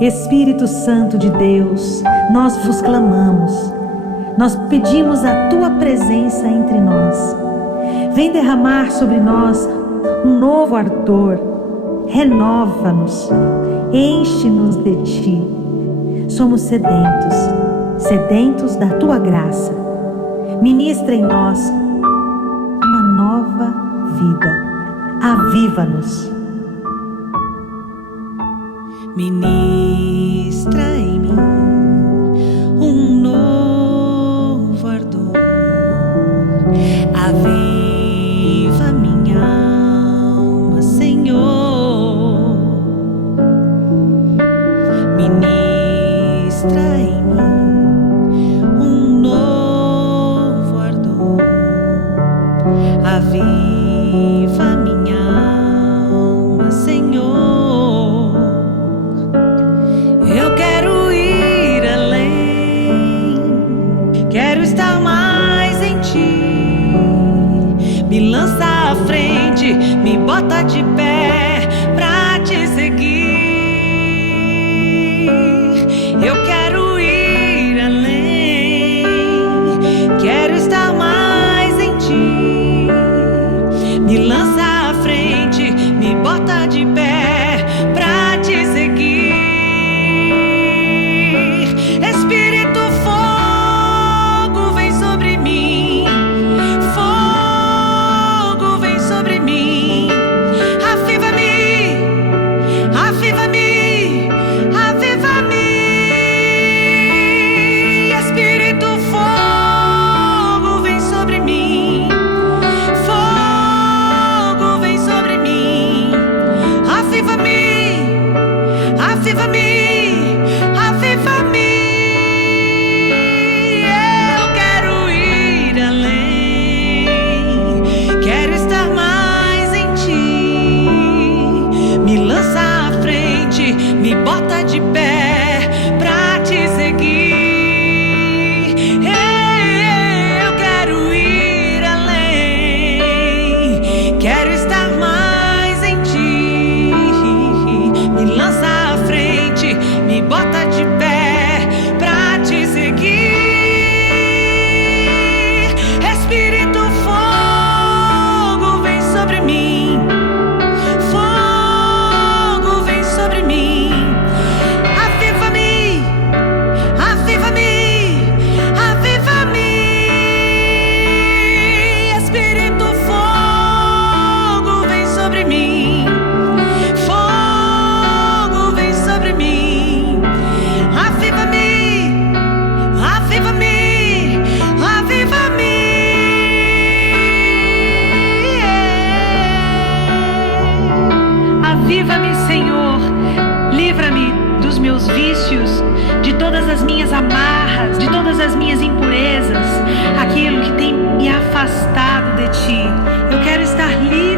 Espírito Santo de Deus, nós vos clamamos, nós pedimos a tua presença entre nós. Vem derramar sobre nós um novo ardor, renova-nos, enche-nos de ti. Somos sedentos, sedentos da tua graça. Ministra em nós uma nova vida, aviva-nos. Ministra em mim um novo ardor, aviva minha alma, Senhor. Ministra em mim um novo ardor, aviva minha alma, Senhor. Eu quero ir além, quero estar mais em ti. Me lança à frente, me bota de pé pra te seguir. Eu quero ir além, quero estar mais em ti. Me lança à frente, me bota de pé pra te seguir. Espírito fogo vem sobre mim, fogo vem sobre mim. Aviva-me, aviva-me, aviva-me. Espírito fogo vem sobre mim, fogo vem sobre mim. Aviva-me, aviva-me, aviva-me. Quero estar mais em ti. Me lança à frente, me bota de pé pra te seguir. Eu quero ir além, quero estar mais em ti. Me lança à frente, me bota de pé pra te seguir. Espírito fogo vem sobre mim, fogo vem sobre mim. Aviva-me, aviva-me, aviva-me. Espírito fogo vem sobre mim, fogo vem sobre mim. Aviva-me, aviva-me, aviva-me. Aviva-me, Senhor, livra-me dos meus vícios, de todas as minhas amarras, de todas as minhas impurezas, aquilo que tem me afastado de ti. Eu quero estar livre